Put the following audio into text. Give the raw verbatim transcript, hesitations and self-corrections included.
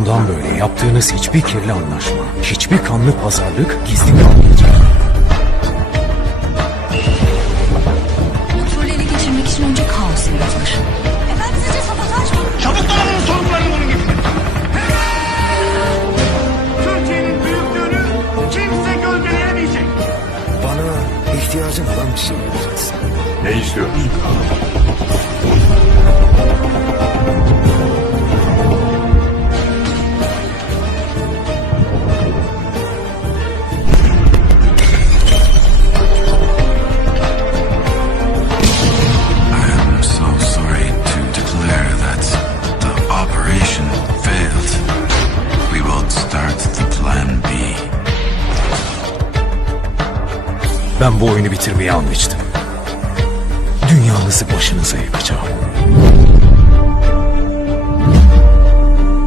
Bundan böyle yaptığınız hiçbir kirli anlaşma, hiçbir kanlı pazarlık gizli kalmayacak. Kontrolü ele geçirmek için önce kaos yaratılır. Efendim sizce sabotaj mı? Çabuk donanımın sorunlarını bulun getirin. Türkiye'nin büyüklüğünü kimse gölgeleyemeyecek. Bana ihtiyacın olan bir şey yapacaksın. Ne istiyorsun? I'm so sorry to declare that the operation failed. We will start the plan B. Ben bu oyunu bitirmeyi anmıştım. Dünyanızı başınıza yıkacağım.